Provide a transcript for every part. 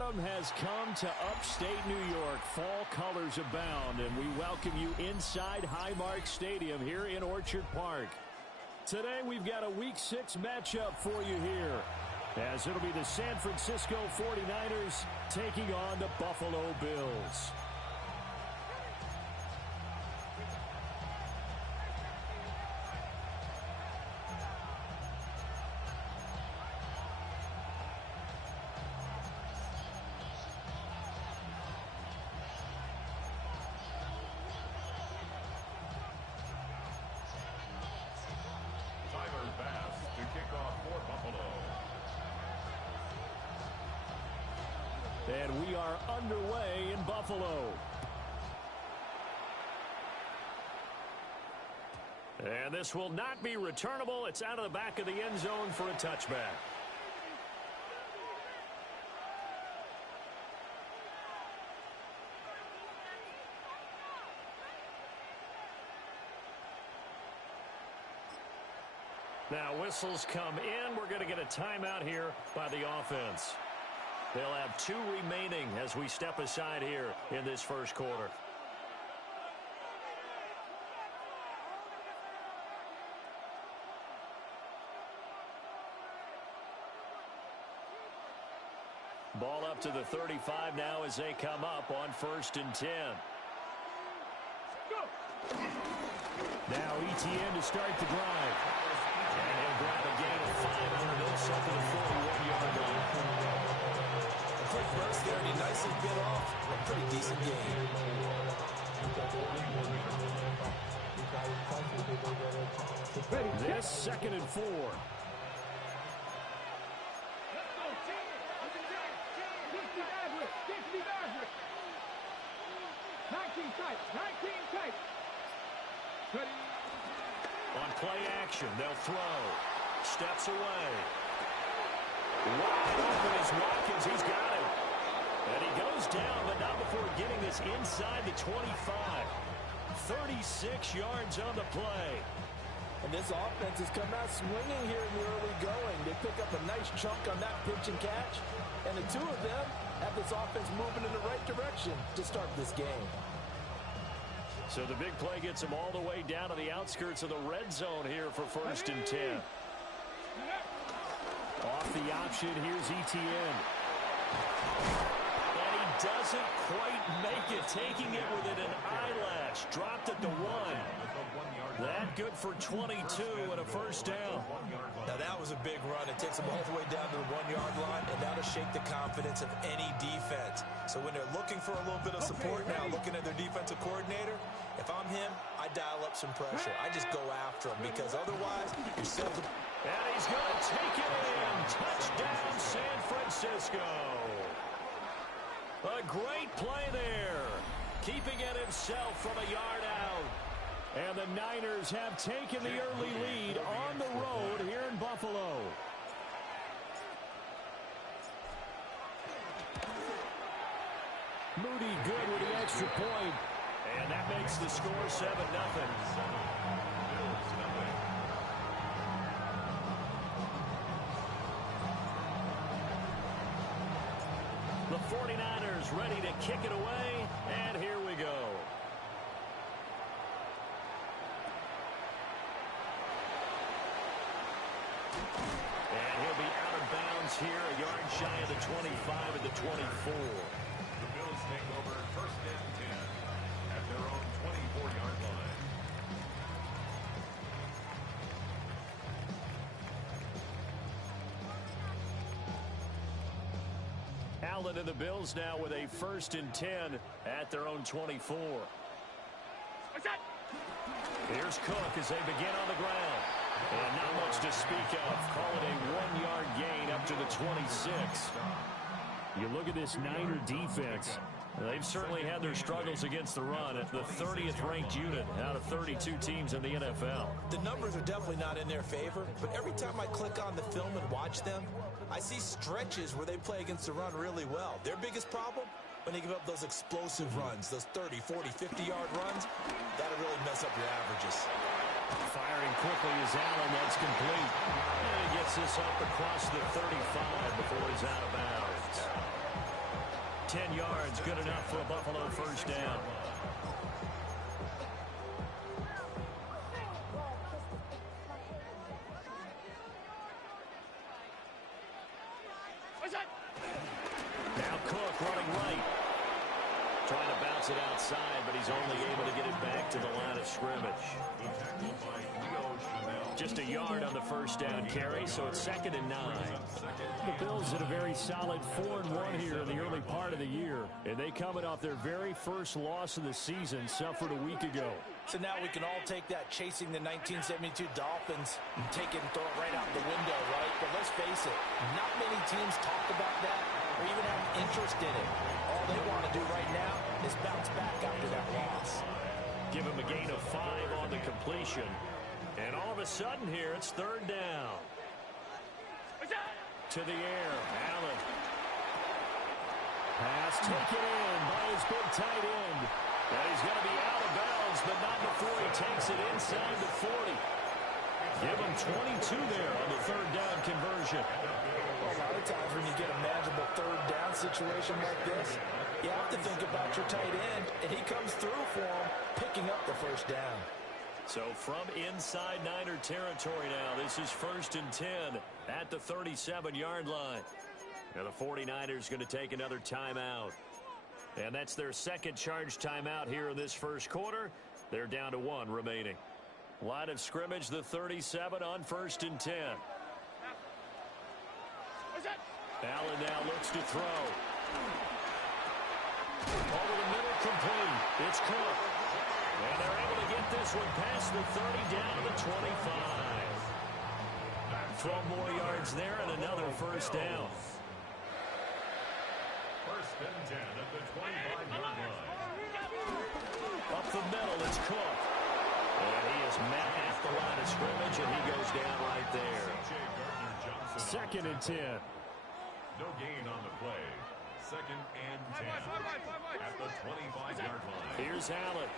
Autumn has come to upstate New York. Fall colors abound, and we welcome you inside Highmark Stadium here in Orchard Park. Today we've got a Week 6 matchup for you here, as it'll be the San Francisco 49ers taking on the Buffalo Bills. And we are underway in Buffalo. And this will not be returnable. It's out of the back of the end zone for a touchback. Now whistles come in. We're going to get a timeout here by the offense. They'll have 2 remaining as we step aside here in this first quarter. Ball up to the 35 now as they come up on 1st and 10. Now ETN to start the drive. And he'll grab a gain of 5 on this up to the 41-yard line. Quick burst there, and he nicely bit off a pretty decent game. This 2nd and 4. On play action, they'll throw. Steps away. Wide open is Watkins. He's got him. And he goes down, but not before getting this inside the 25. 36 yards on the play. And this offense has come out swinging here in the early going. They pick up a nice chunk on that pitch and catch. And the 2 of them have this offense moving in the right direction to start this game. So the big play gets them all the way down to the outskirts of the red zone here for 1st and 10. Off the option, here's ETN. And he doesn't quite make it, taking it within an eyelash. Dropped at the 1. That good for 22 and a 1st down. Now that was a big run. It takes them all the way down to the 1-yard line, and that'll shake the confidence of any defense. So when they're looking for a little bit of support now, looking at their defensive coordinator, if I'm him, I dial up some pressure. I just go after him, because otherwise you're set to... And he's going to take it in. Touchdown, San Francisco. A great play there. Keeping it himself from a yard out. And the Niners have taken the early lead on the road here in Buffalo. Moody good with the extra point. And that makes the score 7-0. The 49ers ready to kick it away, and here we go. And he'll be out of bounds here, a yard shy of the 25 at the 24. The Bills take over 1st and 10 at their own 24-yard line. Allen and the Bills now with a 1st and 10 at their own 24. Here's Cook as they begin on the ground. And not much to speak of. Call it a 1-yard gain up to the 26. You look at this Niner defense. They've certainly had their struggles against the run at the 30th ranked unit out of 32 teams in the NFL. The numbers are definitely not in their favor, but every time I click on the film and watch them, I see stretches where they play against the run really well. Their biggest problem? When they give up those explosive runs, those 30, 40, 50-yard runs, that'll really mess up your averages. Firing quickly is Allen. That's complete. And he gets this up across the 35 before he's out of bounds. 10 yards, good enough for a Buffalo first down. Now Cook running right. Trying to bounce it outside, but he's only able to get it back to the line of scrimmage. Just a yard on the first down carry, so it's 2nd and 9. The Bills had a very solid 4-1 here in the early part of the year, and they coming off their very first loss of the season, suffered a week ago. So now we can all take that chasing the 1972 Dolphins and take it and throw it right out the window, right? But let's face it, not many teams talk about that or even have interest in it. All they want to do right now is bounce back after that loss. Give him a gain of 5 on the completion. And all of a sudden here, it's 3rd down. To the air, Allen. Pass taken in by his big tight end. And he's going to be out of bounds, but not before he takes it inside the 40. Give him 22 there on the 3rd down conversion. Well, a lot of times when you get a manageable 3rd down situation like this, you have to think about your tight end, and he comes through for him, picking up the 1st down. So from inside Niner territory now, this is 1st and 10 at the 37-yard line. Now the 49ers going to take another timeout. And that's their 2nd charge timeout here in this first quarter. They're down to 1 remaining. Line of scrimmage, the 37 on 1st and 10. Allen now looks to throw. Over the middle, complete. It's Cook. And they're able to get this one past the 30 down to the 25. 12 more yards there and another 1st down. 1st and 10 at the 25-yard line. Up the middle, it's Cook. And he is met at the line of scrimmage, and he goes down right there. 2nd and 10. No gain on the play. 2nd and 10 at the 25-yard line. Here's Allen.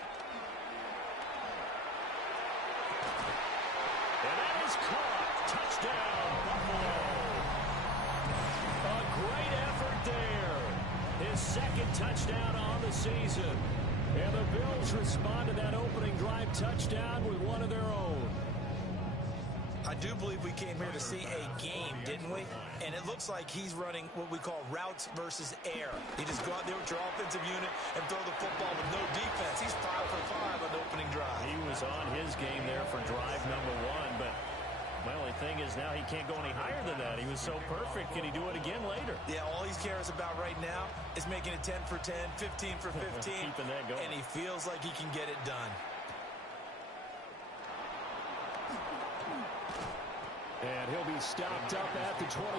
And that is caught. Touchdown, Buffalo. A great effort there. His 2nd touchdown on the season. And the Bills respond to that opening drive touchdown with one of their own. I do believe we came here to see a game, didn't we? And it looks like he's running what we call routes versus air. He just go out there with your offensive unit and throw the football with no defense. He's 5 for 5 on the opening drive. He was on his game there for drive number 1, but my only thing is now he can't go any higher than that. He was so perfect. Can he do it again later? Yeah, all he cares about right now is making it 10 for 10, 15 for 15. Keeping that going. And he feels like he can get it done. And he'll be stopped up at the 25. At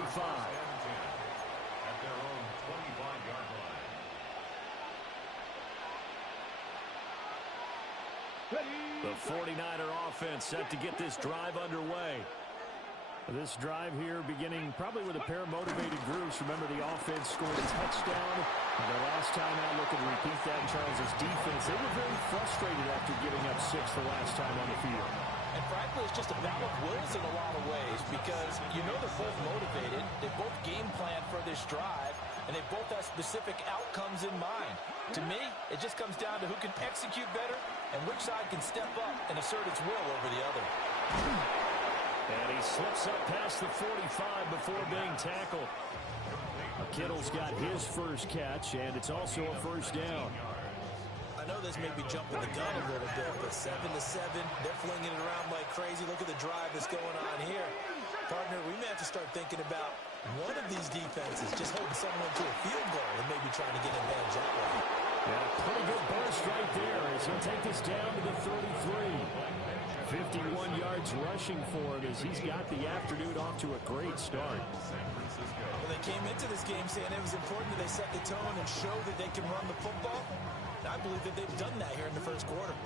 their own 25-yard line. The 49er offense set to get this drive underway. This drive here beginning probably with a pair of motivated groups. Remember, the offense scored a touchdown. And the last time out, looking to repeat that, Charles' defense, they were very frustrated after giving up 6 the last time on the field. And frankly, it's just a battle of wills in a lot of ways because you know they're both motivated. They both game plan for this drive, and they both have specific outcomes in mind. To me, it just comes down to who can execute better and which side can step up and assert its will over the other. And he slips up past the 45 before being tackled. Kittle's got his first catch, and it's also a 1st down. I know this may be jumping the gun a little bit, but 7-7, they're flinging it around like crazy. Look at the drive that's going on here. Partner, we may have to start thinking about one of these defenses just holding someone to a field goal and maybe trying to get advantage that way. Yeah, pretty good burst right there as he'll take this down to the 33. 51 yards rushing for him as he's got the afternoon off to a great start. Well, they came into this game saying it was important that they set the tone and show that they can run the football. I believe that they've done that here in the first quarter.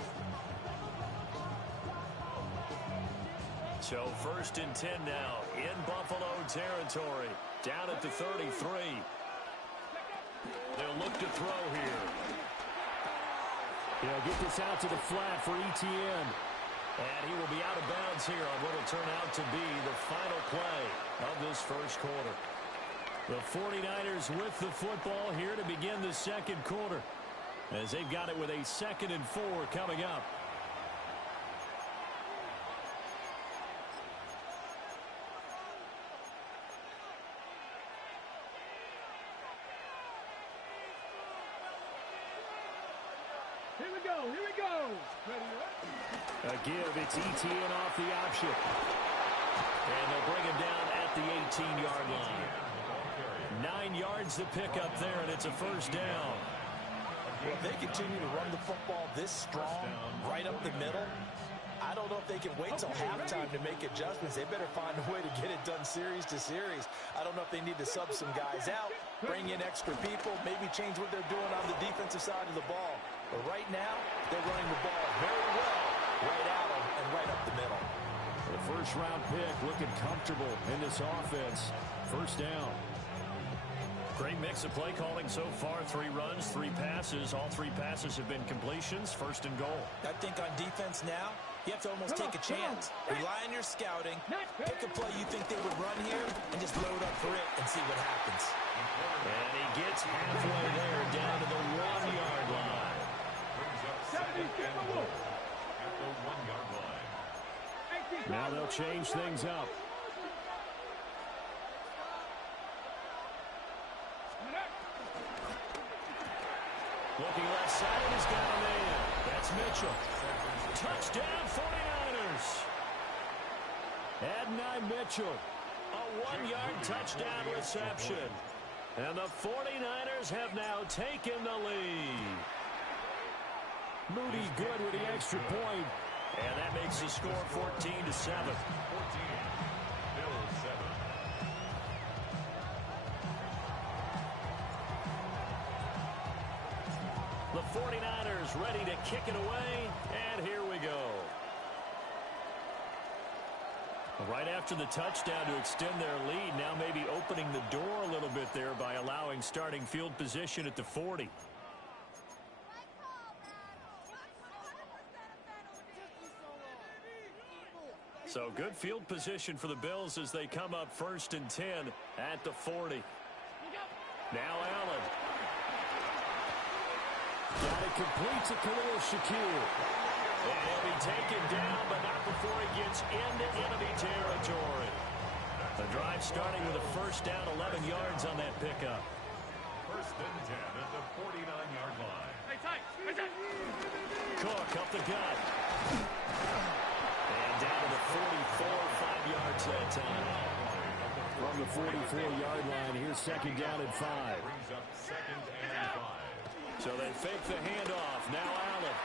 So 1st and 10 now in Buffalo territory. Down at the 33. They'll look to throw here. He'll get this out to the flat for Etienne. And he will be out of bounds here on what will turn out to be the final play of this first quarter. The 49ers with the football here to begin the second quarter, as they've got it with a 2nd and 4 coming up. Here we go, here we go. Ready, A give, it's ETN off the option. And they'll bring him down at the 18-yard line. 9 yards to pick up there, and it's a first down. Well, if they continue to run the football this strong, right up the middle, I don't know if they can wait till halftime to make adjustments. They better find a way to get it done series to series. I don't know if they need to sub some guys out, bring in extra people, maybe change what they're doing on the defensive side of the ball. But right now, they're running the ball very well, right at them and right up the middle. The first-round pick looking comfortable in this offense. First down. Great mix of play calling so far. 3 runs, 3 passes. All 3 passes have been completions. First and goal. I think on defense now, you have to almost take a chance. Rely on your scouting. Pick a play you think they would run here and just load up for it and see what happens. And he gets halfway there, down to the 1-yard line. At the 1-yard line. Now they'll change things up. Looking left side, he's got a man. That's Mitchell. Touchdown, 49ers. Adonai Mitchell. A 1-yard touchdown reception. And the 49ers have now taken the lead. Moody good with the extra point. And that makes the score 14-7. 14. Bills 7. The 49ers ready to kick it away, and here we go. Right after the touchdown to extend their lead, now maybe opening the door a little bit there by allowing starting field position at the 40. So good field position for the Bills as they come up 1st and 10 at the 40. Now Allen. Got it complete to Khalil Shakir. And he'll be taken down, but not before he gets into enemy territory. The drive starting with a first down, 11 yards on that pickup. 1st and 10 at the 49-yard line. Cook up the gut. And down to the 44, 5 yards that time. From the 44-yard line, here's 2nd down and 5. Brings up 2nd and 5. So they fake the handoff. Now Allen.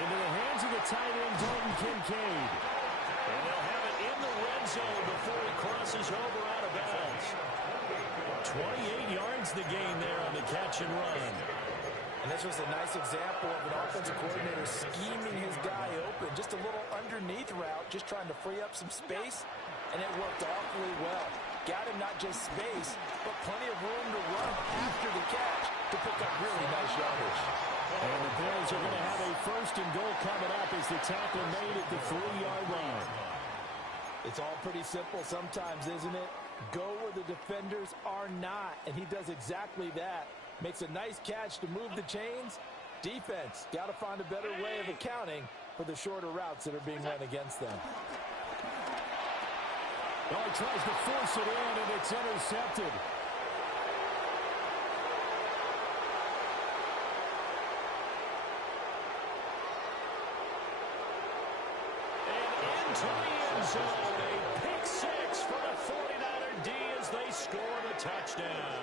Into the hands of the tight end, Dalton Kincaid. And they'll have it in the red zone before he crosses over out of bounds. 28 yards the gain there on the catch and run. And this was a nice example of an offensive coordinator scheming his guy open. Just a little underneath route, just trying to free up some space, and it worked awfully well. Got him not just space, but plenty of room to run after the catch to pick up really nice yardage. And the Bills are going to have a 1st and goal coming up as the tackle made at the 3-yard line. It's all pretty simple sometimes, isn't it? Go where the defenders are not, and he does exactly that. Makes a nice catch to move the chains. Defense, got to find a better way of accounting for the shorter routes that are being run against them. Well, he tries to force it in, and it's intercepted. And into the end zone, a pick 6 for the 49er D as they score the touchdown.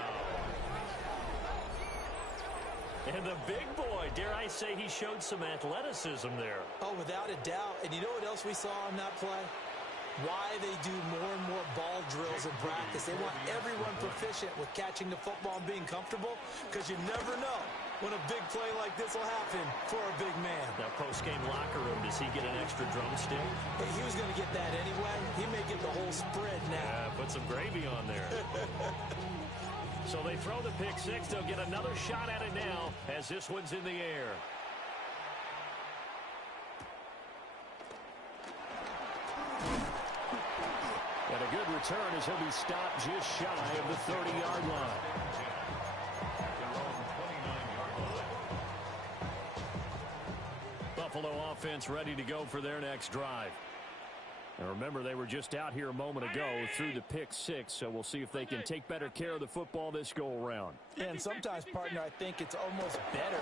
And the big boy, dare I say, he showed some athleticism there. Oh, without a doubt. And you know what else we saw on that play? Why they do more and more ball drills in practice. They want everyone proficient with catching the football and being comfortable, because you never know when a big play like this will happen for a big man. Now, post-game locker room, does he get an extra drumstick? Hey, he was going to get that anyway. He may get the whole spread now. Yeah, put some gravy on there. So they throw the pick 6. They'll get another shot at it now as this one's in the air. Got to good return as he'll be stopped just shy of the 30-yard line. Buffalo offense ready to go for their next drive. And remember, they were just out here a moment ago through the pick 6, so we'll see if they can take better care of the football this go-around. And sometimes, partner, I think it's almost better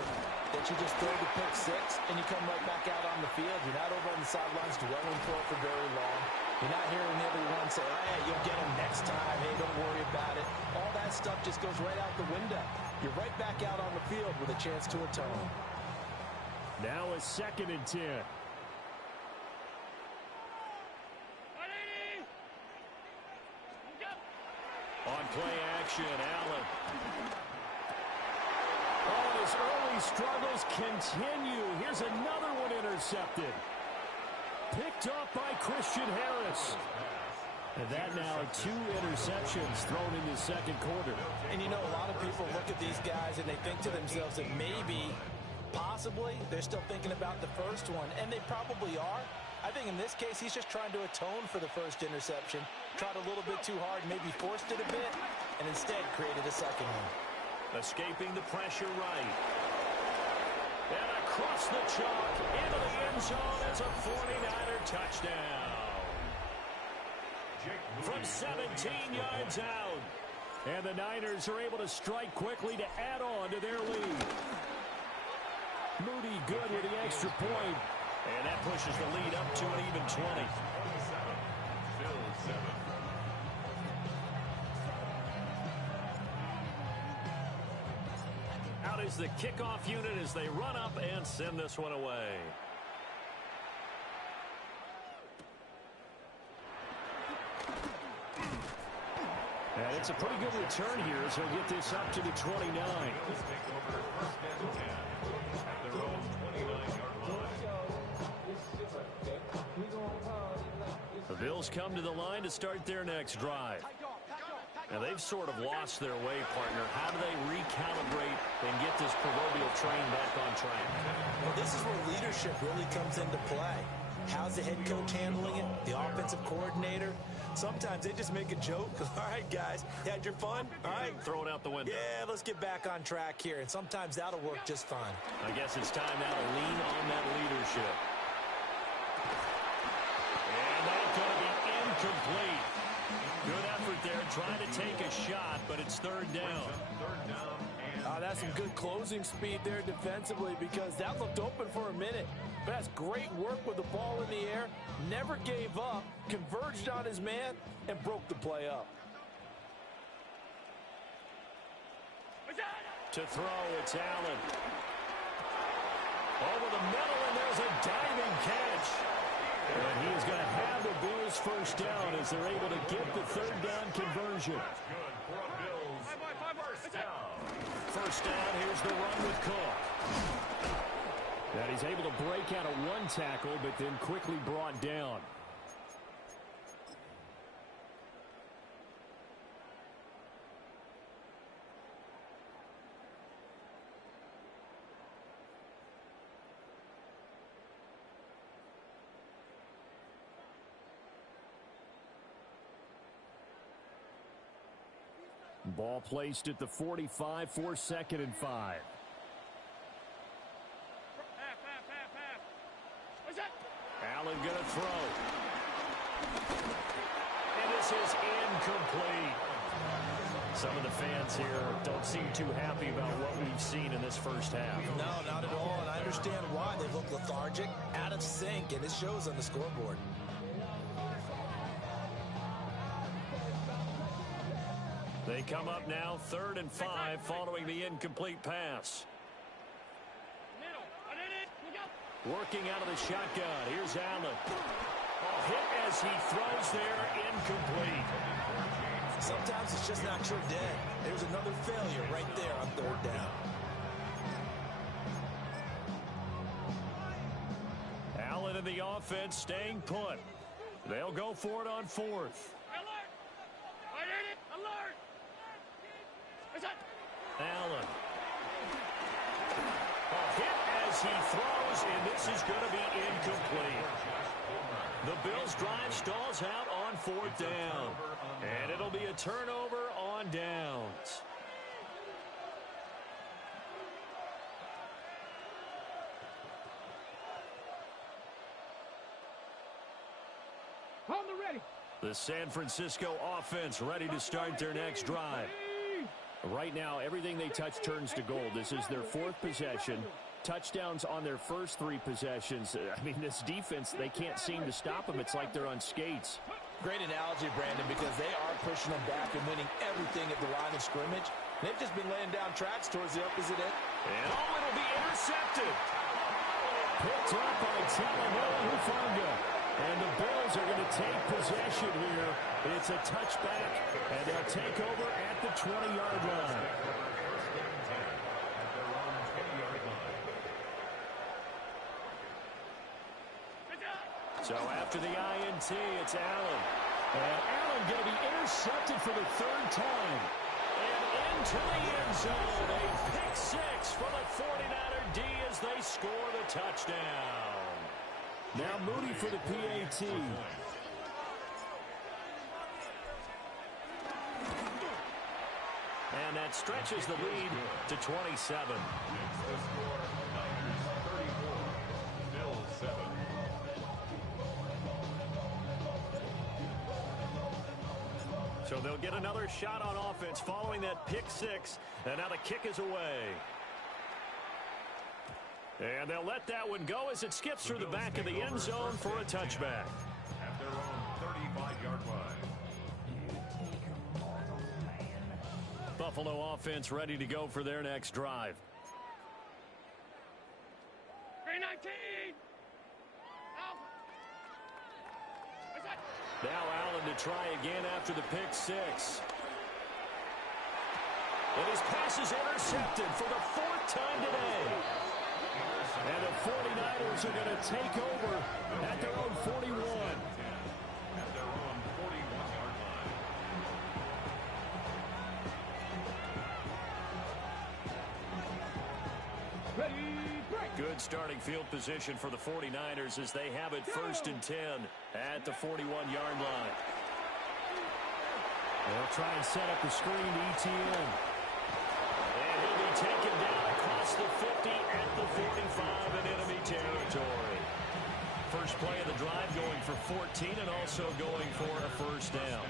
that you just throw the pick 6 and you come right back out on the field. You're not over on the sidelines dwelling for it for very long. You're not hearing everyone say, hey, you'll get them next time. Hey, don't worry about it. All that stuff just goes right out the window. You're right back out on the field with a chance to atone. Now a 2nd and 10. On play action, Allen. Oh, his early struggles continue. Here's another one intercepted. Picked up by Christian Harris. And that now 2 interceptions thrown in the second quarter. And you know, a lot of people look at these guys and they think to themselves that maybe, possibly, they're still thinking about the first one. And they probably are. I think in this case, he's just trying to atone for the first interception. Tried a little bit too hard, maybe forced it a bit, and instead created a second one. Escaping the pressure right. And across the chalk, into the end zone. It's a 49er touchdown. From 17 yards out. And the Niners are able to strike quickly to add on to their lead. Moody good with the extra point. And that pushes the lead up to an even 20. Out is the kickoff unit as they run up and send this one away. And it's a pretty good return here as he'll get this up to the 29. The Bills come to the line to start their next drive. Now, they've sort of lost their way, partner. How do they recalibrate and get this proverbial train back on track? Well, this is where leadership really comes into play. How's the head coach handling it? The offensive coordinator? Sometimes they just make a joke. All right, guys, you had your fun? All right. Throw it out the window. Yeah, let's get back on track here. And sometimes that'll work just fine. I guess it's time now to lean on that leadership. And that's going to be incomplete. Good effort there, trying to take a shot, but it's 3rd down. That's some good closing speed there defensively because that looked open for a minute. But that's great work with the ball in the air. Never gave up, converged on his man, and broke the play up. To throw, it's Allen. Over the middle, and there's a diving catch. And he is going to have the Bills first down as they're able to get the 3rd down conversion. First down, here's the run with Cook. And he's able to break out of one tackle, but then quickly brought down. Ball placed at the 45 for 2nd and 5. Allen going to throw. And this is incomplete. Some of the fans here don't seem too happy about what we've seen in this first half. No, not at all, and I understand why. They look lethargic, out of sync, and it shows on the scoreboard. They come up now 3rd and 5 following the incomplete pass. Working out of the shotgun. Here's Allen. Oh, hit as he throws there, incomplete. Sometimes it's just not your day. There's another failure right there on 3rd down. Allen and the offense staying put. They'll go for it on 4th. Allen. A hit as he throws, and this is going to be incomplete. The Bills' drive stalls out on 4th down. And it'll be a turnover on downs. On the ready. The San Francisco offense ready to start their next drive. Right now, everything they touch turns to gold. This is their 4th possession. Touchdowns on their first 3 possessions. I mean, this defense, they can't seem to stop them. It's like they're on skates. Great analogy, Brandon, because they are pushing them back and winning everything at the line of scrimmage. They've just been laying down tracks towards the opposite end. And it'll be intercepted. Picked up by Talanoa Hufanga. And the Bills are going to take possession here. It's a touchback, and they'll take over at the 20-yard line. So after the INT, it's Allen. And Allen going to be intercepted for the 3rd time. And into the end zone. A pick 6 for the 49er D as they score the touchdown. Now Moody for the PAT. And that stretches the lead to 27. So they'll get another shot on offense following that pick 6. And now the kick is away. And they'll let that one go as it skips through the back of the end zone for a touchback. At their own 35-yard line. Buffalo offense ready to go for their next drive. 319. Now Allen to try again after the pick 6. And his pass is intercepted for the 4th time today. And the 49ers are going to take over at their own 41. At their own 41-yard line. Ready, break. Good starting field position for the 49ers as they have it 1st and 10 at the 41-yard line. They'll try and set up the screen to ETN. And he'll be taken down across the 50 at the 45 in enemy territory. First play of the drive going for 14 and also going for a 1st down.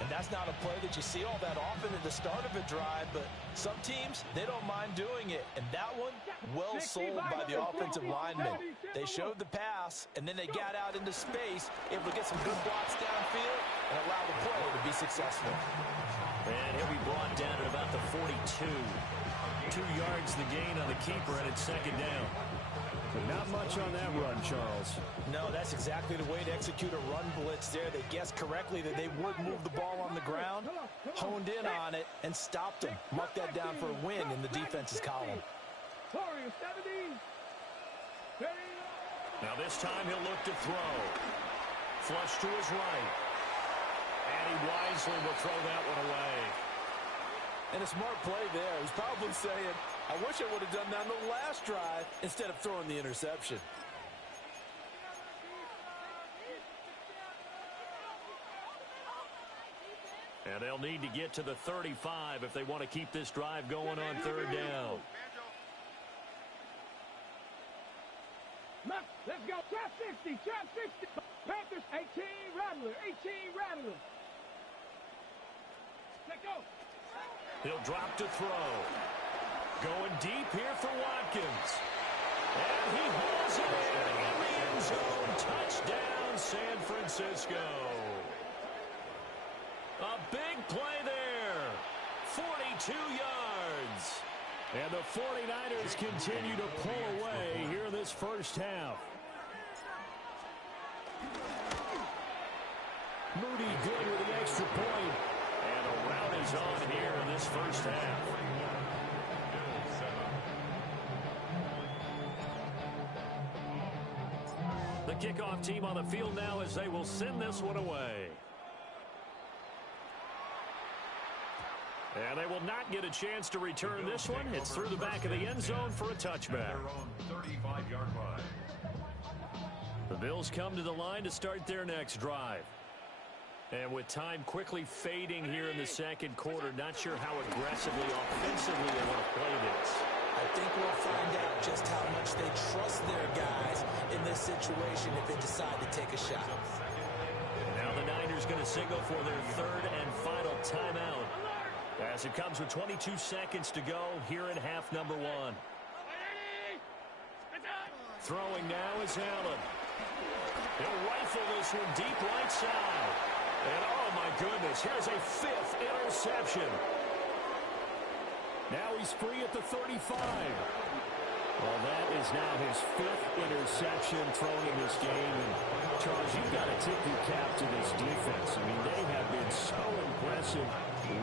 And that's not a play that you see all that often at the start of a drive, but some teams, they don't mind doing it. And that one, well sold by the offensive lineman. They showed the pass, and then they got out into space, able to get some good blocks downfield and allow the play to be successful. And he'll be brought down at about the 42. 2 yards the gain on the keeper, and it's 2nd down. But not much on that run, Charles. No, that's exactly the way to execute a run blitz there. They guessed correctly that they would move the ball on the ground, honed in on it, and stopped them. Mark that down for a win in the defense's column. Now this time he'll look to throw. Flush to his right. And he wisely will throw that one away. And a smart play there. He's probably saying, I wish I would have done that on the last drive instead of throwing the interception. And they'll need to get to the 35 if they want to keep this drive going on 3rd down. Let's go. Trap 60. Trap 60. Panthers 18 Rattler. 18 Rattler. Let's go. He'll drop to throw. Going deep here for Watkins. And he holds it in the end zone. Touchdown, San Francisco. A big play there. 42 yards. And the 49ers continue to pull away here in this 1st half. Moody good with the extra point. And the rout is on here in this 1st half. The kickoff team on the field now as they will send this one away. And they will not get a chance to return this one. It's through the back of the end zone for a touchback. Their own 35-yard line. The Bills come to the line to start their next drive. And with time quickly fading here in the second quarter, not sure how aggressively, offensively they want to play this. I think we'll find out just how much they trust their guys in this situation if they decide to take a shot. Now the Niners going to signal for their third and final timeout, as it comes with 22 seconds to go here in half number one. Throwing now is Allen. He'll rifle this one deep right side. And oh my goodness, here's a fifth interception. Now he's free at the 35. Well, that is now his fifth interception thrown in this game. And Charles, you've got to tip your cap to this defense. I mean, they have been so impressive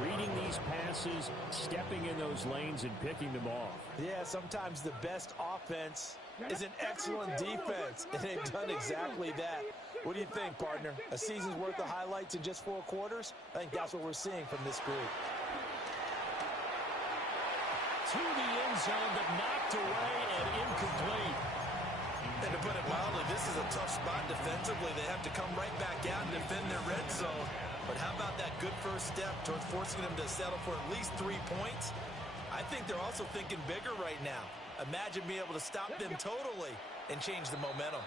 reading these passes, stepping in those lanes, and picking them off. Yeah, sometimes the best offense is an excellent defense, and they've done exactly that. What do you think, partner? A season's worth of highlights in just 4 quarters? I think that's what we're seeing from this group. To the end zone, but knocked away and incomplete. And to put it mildly, this is a tough spot defensively. They have to come right back out and defend their red zone. But how about that good first step towards forcing them to settle for at least 3 points? I think they're also thinking bigger right now. Imagine being able to stop them totally and change the momentum.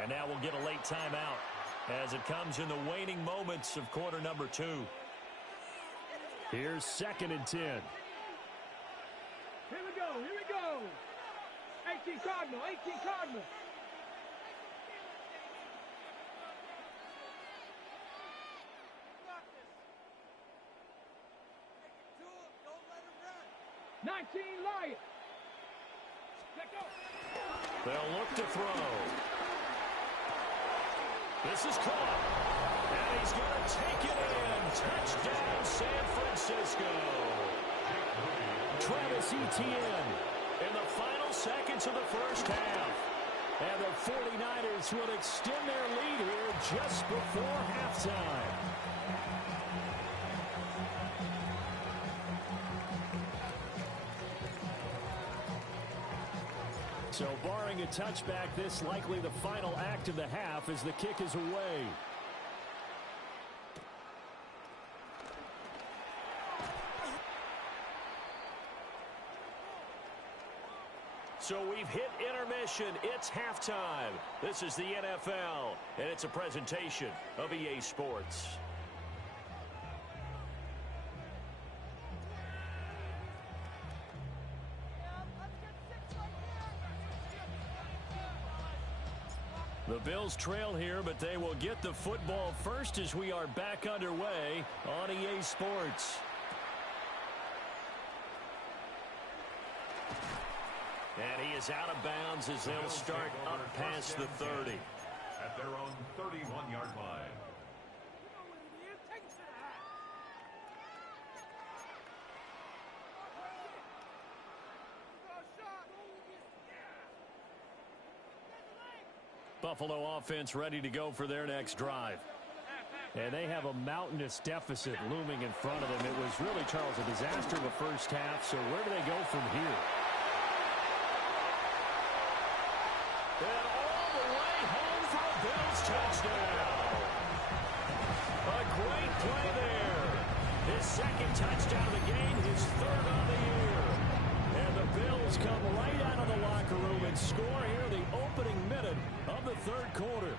And now we'll get a late timeout as it comes in the waning moments of quarter number 2. Here's 2nd and 10. Here we go, here we go. 18 Cardinal, 18 Cardinal. Don't let him run. 19 Lions. Let go. They'll look to throw. This is caught. And he's going to take it in. Touchdown, San Francisco. Travis Etienne in the final seconds of the first half. And the 49ers will extend their lead here just before halftime. So barring a touchback, this likely the final act of the half as the kick is away. So we've hit intermission. It's halftime. This is the NFL, and it's a presentation of EA Sports. The Bills trail here, but they will get the football first as we are back underway on EA Sports. And he is out of bounds as they'll start up past the 30. At their own 31-yard line. Buffalo offense ready to go for their next drive. And they have a mountainous deficit looming in front of them. It was really, Charles, a disaster in the first half. So where do they go from here? And all the way home for a Bills touchdown. A great play there. His second touchdown of the game, his third on the year. And the Bills come right out of the locker room and score here the opening minute of the third quarter.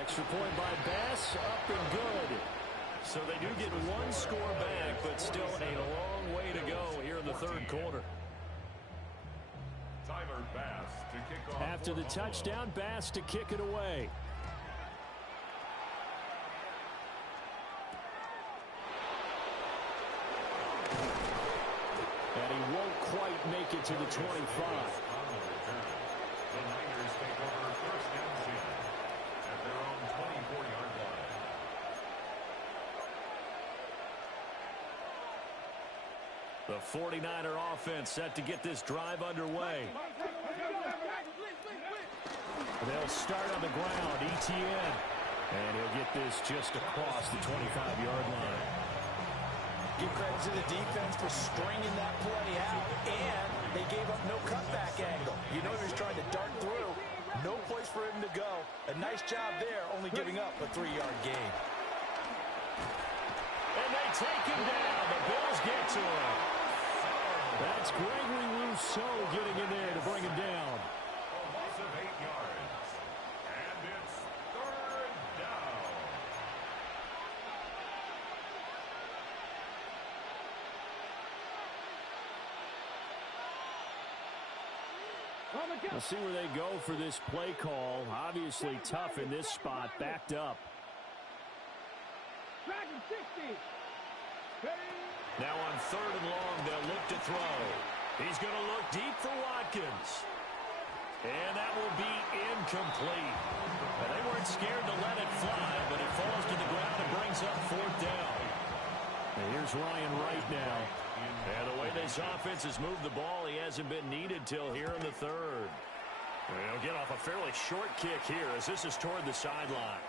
Extra point by Bass, up and good. So they do get one score back, but still a long way to go here in the third quarter. Tyler Bass to kick off. After the touchdown, Bass to kick it away. And he won't quite make it to the 25. The Niners take over 1st and 10 at their own 24-yard line. The 49er offense set to get this drive underway. They'll start on the ground, Etienne. And he'll get this just across the 25-yard line. Give credit to the defense for stringing that play out, and they gave up no cutback angle. You know he was trying to dart through, No place for him to go. A nice job there, only giving up a 3-yard gain. And they take him down. The Bills get to him. That's Gregory Rousseau getting in there to bring him down. A loss of 8 yards. And it's 3rd down. We'll see where they go for this play call. Obviously tough in this spot, backed up. Now on 3rd and long, they'll look to throw. He's going to look deep for Watkins. And that will be incomplete. Now, they weren't scared to let it fly, but it falls to the ground and brings up 4th down. And here's Ryan Wright now. And the way this offense has moved the ball, he hasn't been needed till here in the 3rd. They'll get off a fairly short kick here as this is toward the sideline.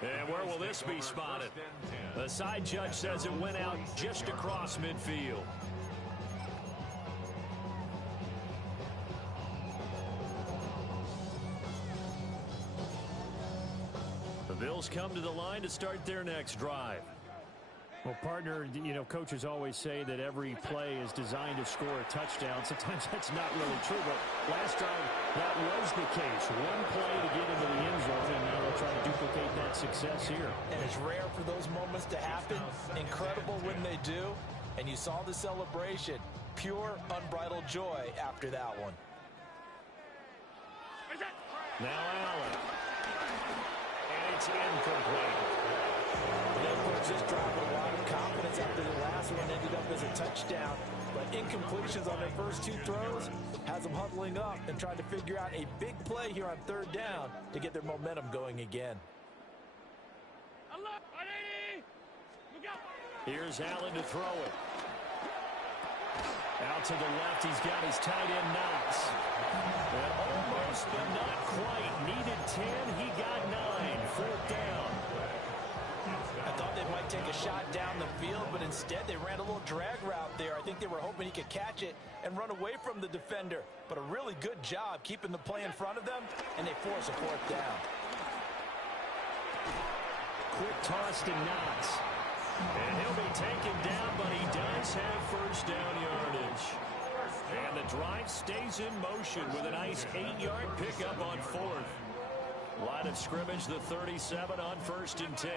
And where will this be spotted? The side judge says it went out just across midfield. The Bills come to the line to start their next drive. Well, partner, you know, coaches always say that every play is designed to score a touchdown. Sometimes that's not really true, but last time that was the case. One play to get into the end zone, and now they'll try to duplicate that success here. And it's rare for those moments to happen. Incredible when they do. And you saw the celebration. Pure, unbridled joy after that one. Now Allen. And it's incomplete. Of course, this drive with a lot of confidence after the last one ended up as a touchdown. But incompletions on their first 2 throws has them huddling up and trying to figure out a big play here on 3rd down to get their momentum going again. Here's Allen to throw it. Out to the left, he's got his tight end Knox. And almost, but not quite. Needed 10, he got 9. 4th down. I thought they might take a shot down the field, but instead they ran a little drag route there. I think they were hoping he could catch it and run away from the defender. But a really good job keeping the play in front of them, and they force a 4th down. Quick toss to Knox. And he'll be taken down, but he does have 1st down yardage. And the drive stays in motion with a nice 8-yard pickup on 4th. Line of scrimmage, the 37 on 1st and 10.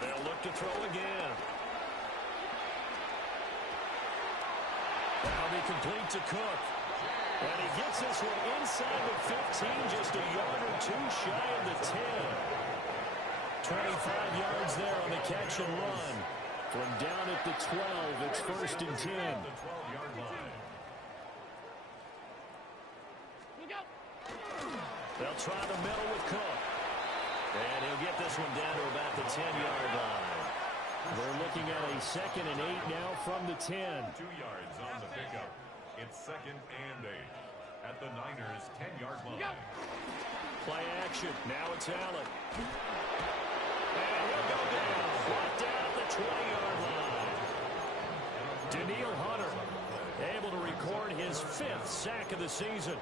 They'll look to throw again. That'll be complete to Cook. And he gets this one inside the 15, just a yard or 2 shy of the 10. 25 yards there on the catch and run. From down at the 12, it's 1st and 10. They'll try the middle with Cook. And he'll get this one down to about the 10-yard line. They're looking at a 2nd and 8 now from the 10. 2 yards on the pickup. It's 2nd and 8 at the Niners' 10-yard line. Play action. Now it's Allen. And he'll go down. Brought down at the 20-yard line. Daniil Hunter able to record his 5th sack of the season.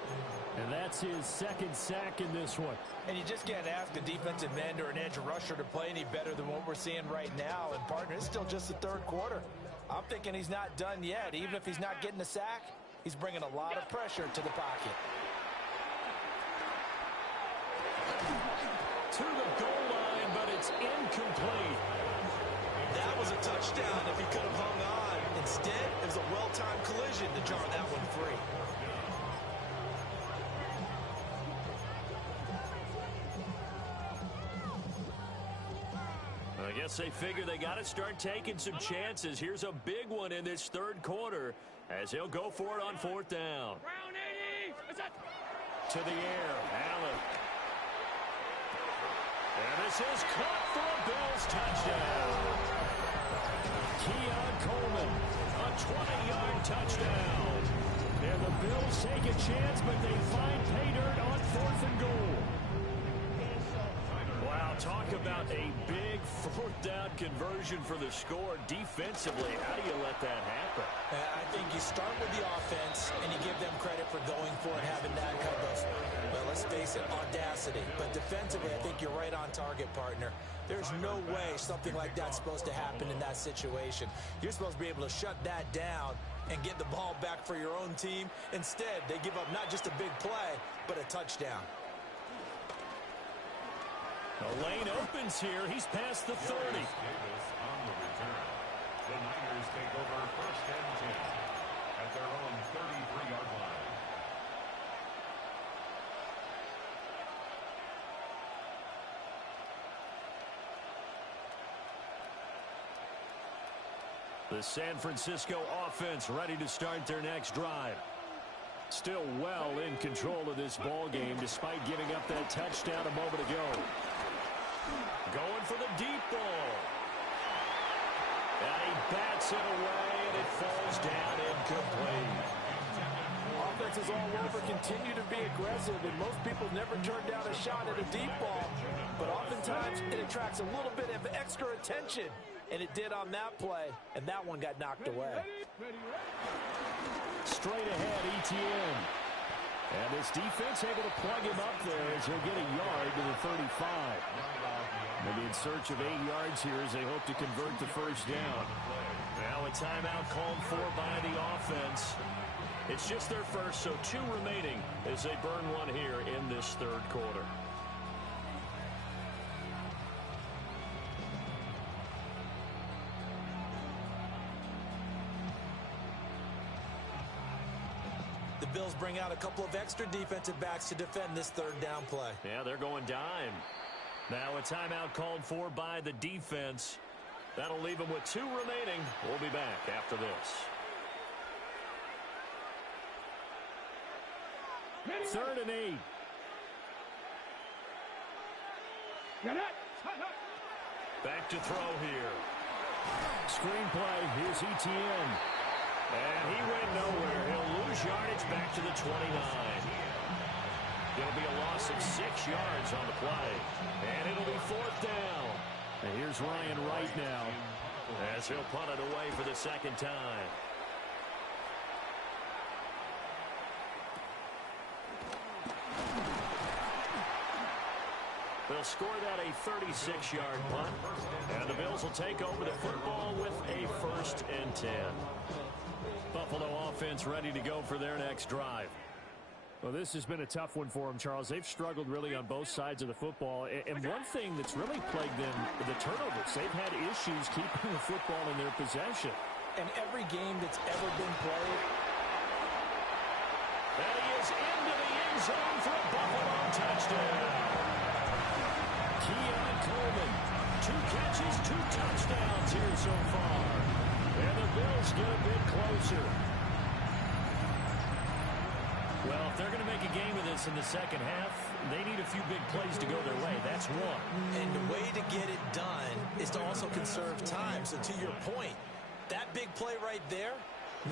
And that's his 2nd sack in this one. And you just can't ask a defensive end or an edge rusher to play any better than what we're seeing right now. And, partner, it's still just the 3rd quarter. I'm thinking he's not done yet. Even if he's not getting a sack, he's bringing a lot of pressure to the pocket. To the goal line, but it's incomplete. That was a touchdown if he could have hung on. Instead, it was a well-timed collision to jar that one free. I guess they figure they got to start taking some chances. Here's a big one in this 3rd quarter as he'll go for it on 4th down. To the air, Allen. And this is caught for a Bills touchdown. Keon Coleman, a 20-yard touchdown. And the Bills take a chance, but they find pay dirt on 4th and goal. Wow, talk about a big fourth down conversion for the score. Defensively, how do you let that happen? I think you start with the offense, and you give them credit for going for it, having that kind of, well, let's face it, audacity. But defensively, I think you're right on target, partner. There's no way something like that's supposed to happen in that situation. You're supposed to be able to shut that down and get the ball back for your own team. Instead, they give up not just a big play, but a touchdown. The lane opens here. He's past the 30. Davis on the return. The Niners take over 1st and 10 at their own 33-yard line. The San Francisco offense ready to start their next drive. Still well in control of this ball game despite giving up that touchdown a moment ago. Going for the deep ball. And he bats it away, and it falls down incomplete. Offenses all over continue to be aggressive, and most people never turn down a shot at a deep ball. But oftentimes, it attracts a little bit of extra attention. And it did on that play, and that one got knocked away. Straight ahead, Etienne. And this defense able to plug him up there as he'll get a yard to the 35. They'll be in search of 8 yards here as they hope to convert the first down. Now a timeout called for by the offense. It's just their first, so 2 remaining as they burn one here in this third quarter. The Bills bring out a couple of extra defensive backs to defend this third down play. Yeah, they're going dime. Now a timeout called for by the defense. That'll leave them with 2 remaining. We'll be back after this. 3rd and 8. Back to throw here. Screenplay. Here's Etienne. And he went nowhere. He'll lose yardage back to the 29. It'll be a loss of 6 yards on the play. And it'll be 4th down. And here's Ryan Wright now as he'll punt it away for the 2nd time. They'll score that a 36-yard punt. And the Bills will take over the football with a 1st and 10. Buffalo offense ready to go for their next drive. Well, this has been a tough one for them, Charles. They've struggled really on both sides of the football. And one thing that's really plagued them, the turnovers. They've had issues keeping the football in their possession. And every game that's ever been played. And he is into the end zone for a Buffalo touchdown. Keon Coleman, 2 catches, 2 touchdowns here so far. And the Bills get a bit closer. Well, if they're going to make a game of this in the second half, they need a few big plays to go their way. That's one. And the way to get it done is to also conserve time. So to your point, that big play right there,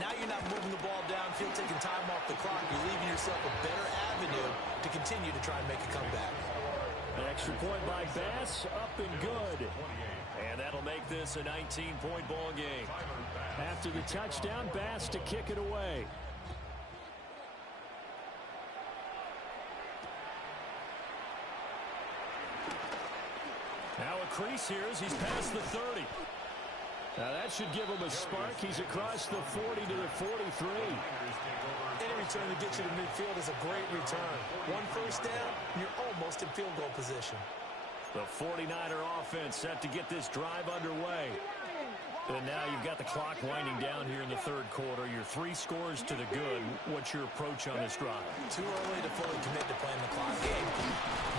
now you're not moving the ball downfield, taking time off the clock. You're leaving yourself a better avenue to continue to try and make a comeback. An extra point by Bass, up and good. And that'll make this a 19-point ball game. After the touchdown, Bass to kick it away. Now a crease here as he's past the 30. Now that should give him a spark. He's across the 40 to the 43. Any return to get you to midfield is a great return. 1 first down, you're almost in field goal position. The 49er offense set to get this drive underway. And now you've got the clock winding down here in the third quarter. Your 3 scores to the good. What's your approach on this drive? Too early to fully commit to playing the clock game.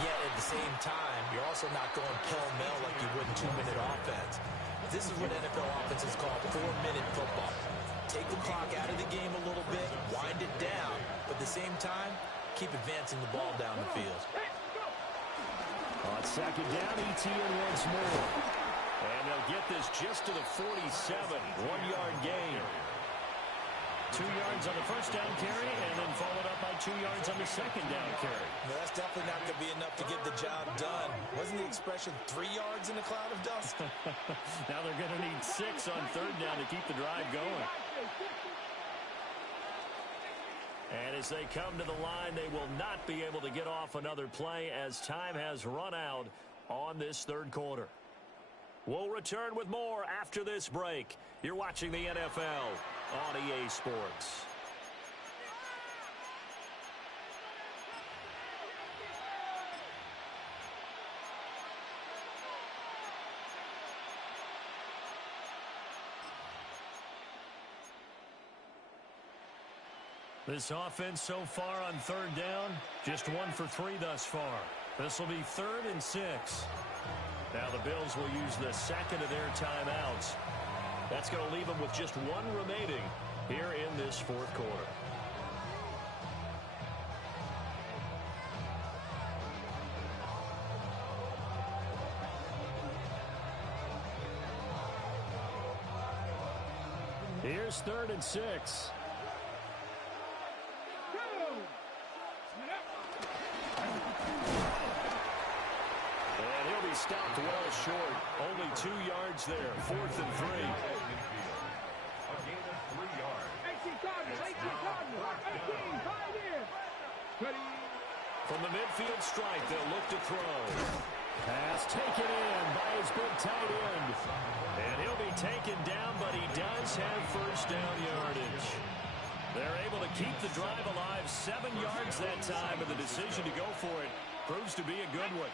Yet at the same time, you're also not going pell-mell like you would in 2-minute offense. This is what NFL offenses call 4-minute football. Take the clock out of the game a little bit, wind it down, but at the same time, keep advancing the ball down the field. On 2nd down, Etienne once more. And they'll get this just to the 47. 1-yard gain. 2 yards on the first down carry, and then followed up by 2 yards on the second down carry. Well, that's definitely not going to be enough to get the job done. Wasn't the expression 3 yards in a cloud of dust? Now they're going to need 6 on third down to keep the drive going. And as they come to the line, they will not be able to get off another play as time has run out on this third quarter. We'll return with more after this break. You're watching the NFL on EA Sports. This offense so far on third down, just 1 for 3 thus far. This will be 3rd and 6. Now the Bills will use the second of their timeouts. That's going to leave them with just 1 remaining here in this fourth quarter. Here's 3rd and 6. Stopped well short. Only 2 yards there. 4th and 3. A gain of 3 yards. 18 Cardinals. 18 Cardinals. 18. Find in. Ready. From the midfield strike, they'll look to throw. Pass taken in by his big tight end. And he'll be taken down, but he does have first down yardage. They're able to keep the drive alive. 7 yards that time, and the decision to go for it proves to be a good one.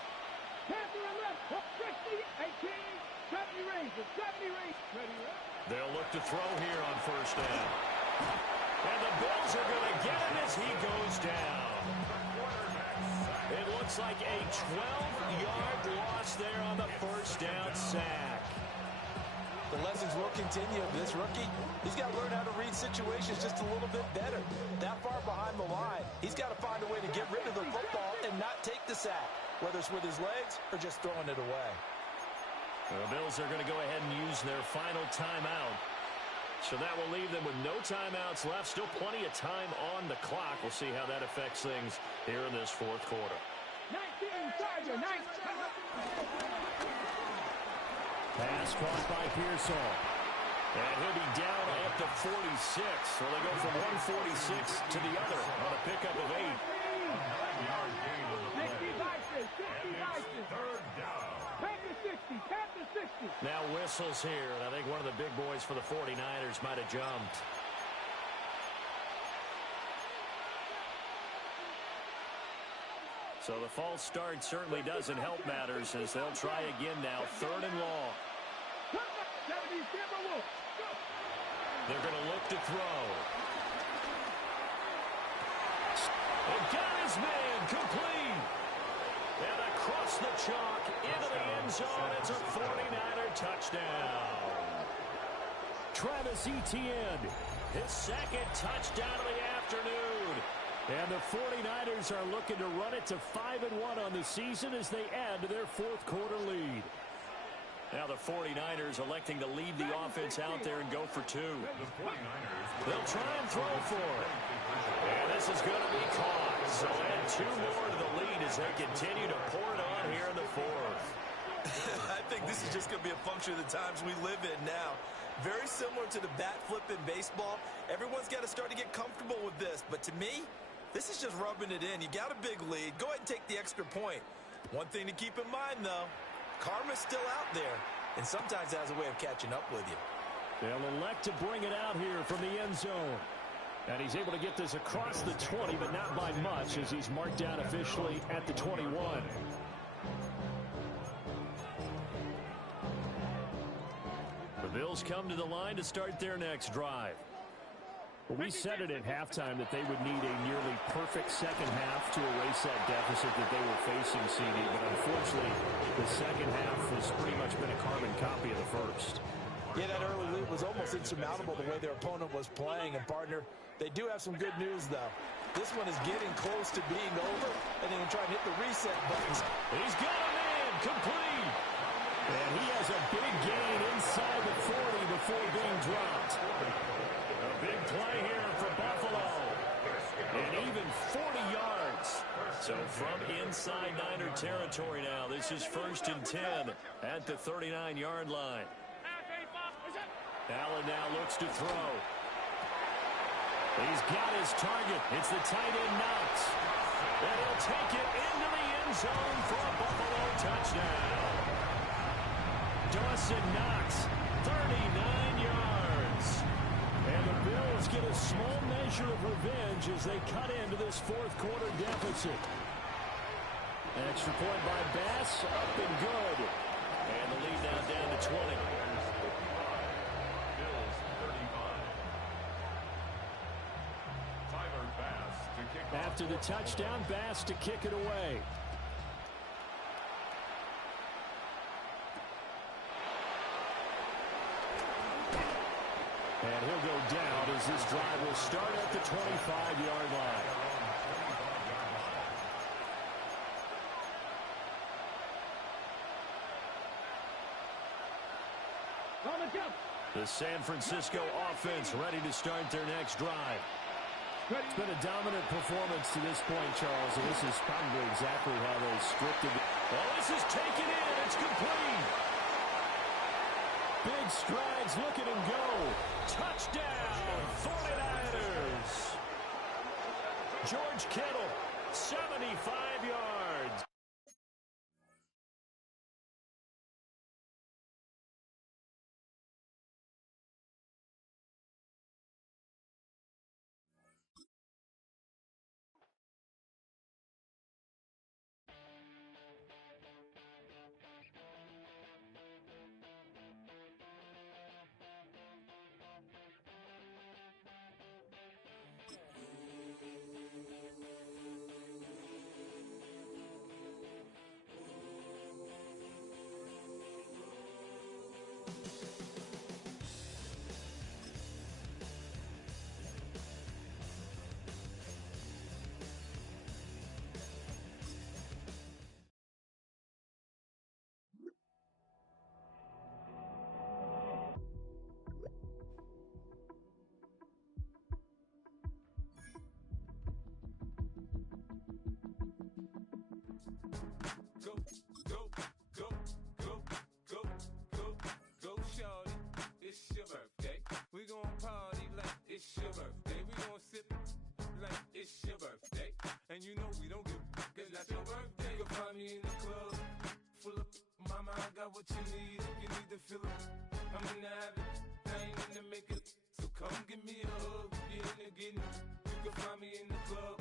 They'll look to throw here on first down. And the Bills are going to get him as he goes down. It looks like a 12-yard loss there on the first down sack. The lessons will continue of this rookie. He's got to learn how to read situations just a little bit better. That far behind the line, he's got to find a way to get rid of the football and not take the sack, whether it's with his legs or just throwing it away. The Bills are going to go ahead and use their final timeout. So that will leave them with no timeouts left. Still plenty of time on the clock. We'll see how that affects things here in this fourth quarter. 19, Pass caught by Pearsall. And he'll be down at the 46. So they go from 146 to the other on a pickup of 8. 3rd down. Now whistles here, and I think one of the big boys for the 49ers might have jumped. So the false start certainly doesn't help matters as they'll try again now. 3rd and long. They're going to look to throw. And got his man complete. And across the chalk into the end zone. It's a 49er touchdown. Travis Etienne, his 2nd touchdown of the afternoon. And the 49ers are looking to run it to 5-1 on the season as they add to their fourth quarter lead. Now the 49ers electing to lead the offense out there and go for 2. They'll try and throw for it. And this is going to be caught. So add 2 more to the lead as they continue to pour it on here in the fourth. I think this is just going to be a function of the times we live in now. Very similar to the bat flip in baseball. Everyone's got to start to get comfortable with this. But to me, this is just rubbing it in. You got a big lead. Go ahead and take the extra point. One thing to keep in mind, though, karma's still out there, and sometimes has a way of catching up with you. They'll elect to bring it out here from the end zone. And he's able to get this across the 20, but not by much as he's marked down officially at the 21. The Bills come to the line to start their next drive. Well, we said it at halftime that they would need a nearly perfect second half to erase that deficit that they were facing, CD. But unfortunately, the second half has pretty much been a carbon copy of the first. Yeah, that early lead was almost insurmountable the way their opponent was playing. And, partner, they do have some good news, though. This one is getting close to being over, and they can try and hit the reset buttons. He's got a man complete. And he has a big gain inside the 40 before being dropped. The Big play here for Buffalo. And even 40 yards. So from inside Niner territory now, this is 1st and 10 at the 39-yard line. Allen now looks to throw. He's got his target. It's the tight end Knox. And he'll take it into the end zone for a Buffalo touchdown. Dawson Knox, 39 yards. And the Bills get a small measure of revenge as they cut into this fourth quarter deficit. An extra point by Bass, up and good. And the lead now down to 20. Bills 35. Tyler Bass to kick off. After the touchdown, Bass to kick it away. And he'll go down as this drive will start at the 25-yard line. The San Francisco offense ready to start their next drive. It's been a dominant performance to this point, Charles, and this is probably exactly how they scripted it. Oh, this is taken in. It's complete. Big strides. Look at him go. Touchdown, 49ers. George Kittle, 75 yards. It's your birthday. We gon' sip like it's your birthday. And you know we don't give cause that's your birthday. You'll find me in the club, full of mama, I got what you need. If you need to fill up, I'm in the habit. I ain't in the making. So come give me a hug. You're in the getting. You can find me in the club,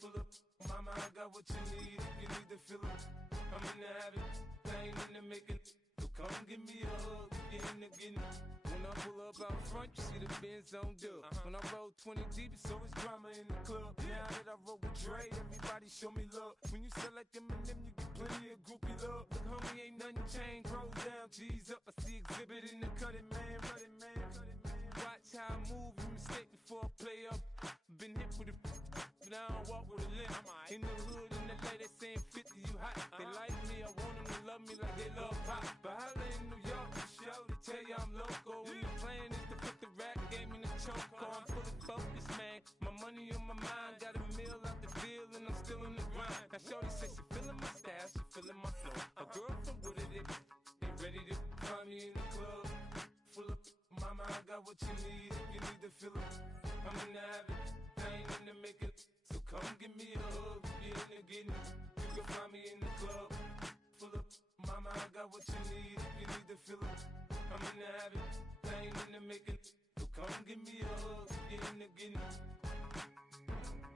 full of mama, I got what you need. If you need to fill up, I'm in the habit. I ain't in the making. So come give me a hug. You're in the getting. When I pull up out front, you see the Benz on dub. When I roll 20 deep, it's always drama in the club. Now that I roll with Dre, everybody show me love. When you sell like Eminem, you get plenty of groupie love. Look, homie, ain't nothing changed. Rolls down, G's up. I see exhibit in the cutting, man. Running, man. Watch how I move, you mistake before I play up. Been hit with a but I don't walk with a limp. In the hood, in the LA, they saying 50, you hot. They like me, I want them to love me like they love pop. But holla in New York, show to tell you I'm local. When the plan is to put the rap game in the choke. I'm fully focused, man. My money on my mind, got a meal out the deal, and I'm still in the grind. Now shorty says she feeling my style, she feeling my flow. A girl from Wooded, they ready to find me in the club. Full of mama, I got what you need. If you need to fill up, I'm in the habit. I ain't in the making. So come give me a hug. You're in the getting. You can find me in the club. Full of mama, I got what you need. If you need to fill up, I'm in the habit. I ain't in the making. So come give me a hug. You're in the getting.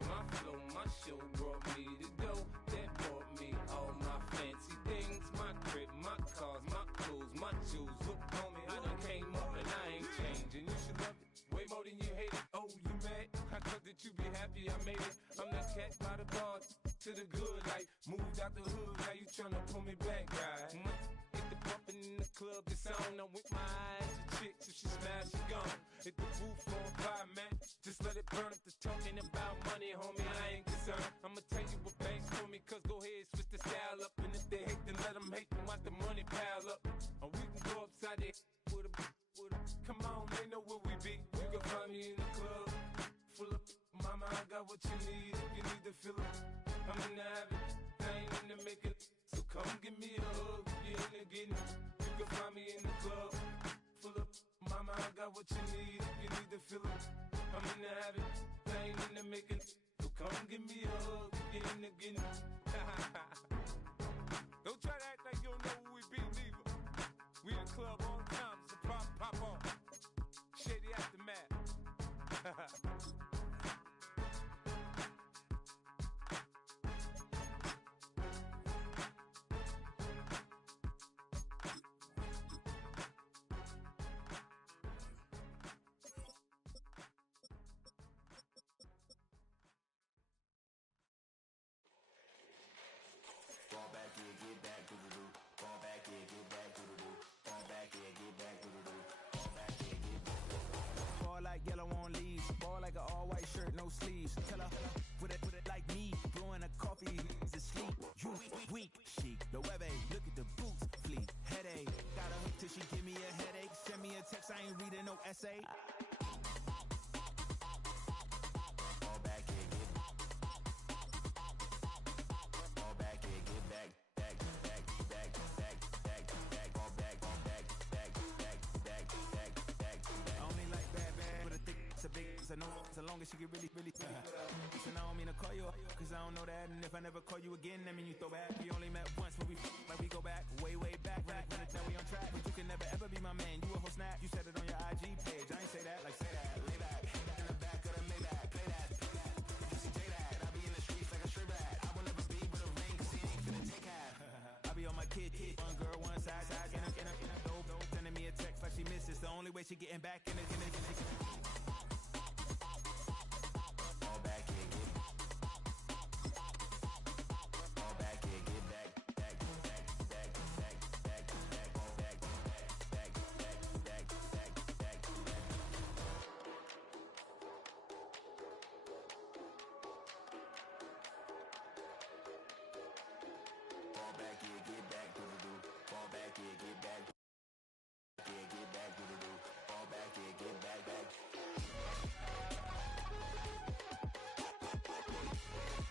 My flow, my show brought me to go. That brought me all my fancy things. My crib, my cars, my clothes, my shoes. Look, homie, I done came up and I ain't changing. You should love it way more than you hate it. Oh, you mad? I thought that you be happy I made it. I'm that cat by the bar to the good life. Moved out the hood, now you tryna pull me back, right? Hit the bumpin' in the club, it's on. I'm with my eyes, the chick, so she smash, she gone. Hit the roof on fire, man. Just let it burn. If the talking about money, homie, I ain't concerned. I'ma tell you what banks for me, cause go ahead, switch the style up. And if they hate, then let them hate, then watch the money pile up. Or we can go upside there with a come on, they know where we be. You can find me me in the club, full up. Mama, I got what you need if you need to feel it. I'm in the habit, I ain't in the making. So come give me a hug, you're in the getting. You can find me in the club, full up. Mama, I got what you need if you need to feel it. I'm in the habit, I ain't in the making. So come give me a hug, you're in the getting. Don't try to act like you don't know who we be, neither. We in the club all the time, it's a pop on. Shady aftermath. Fall back, yeah, get back, doo-doo-doo. Fall back, yeah, get back, doo-doo-doo. Fall back, yeah, get back, doo-doo-doo. Fall back, yeah, get back. Ball like yellow on leaves. Ball like an all-white shirt, no sleeves. Tell her, put it like me. Blowing a coffee, to sleep. You weak, chic. The web look at the boots, fleet. Headache, got a hook till she give me a headache. Send me a text, I ain't reading no essay. Fall back, yeah, get back. Fall back, yeah, get back. Back. Fall back, back. I only like bad, but a thick, it's a big, it's a no, so long as she get really. Listen, I don't mean to call you up, cause I don't know that. And if I never call you again, that mean you throw back. We only met once, but we go back, way back. When it's now we on track, but you can never ever be my man. You a whole snap, you said it on your IG page. I ain't say that, like say that, lay back. In the back of the Maybach, play that. You see J that, I be in the streets like a stray rat. I will never be with a ring, cause he ain't finna take half. I be on my kid, one girl, one side, in a dope, sending me a text like she misses. The only way she getting back in it. Fall back, yeah, get back. Fall back, yeah, get back. Back. Fall back. Fall back, yeah, get back, doo-doo-doo. Fall back, yeah, get back,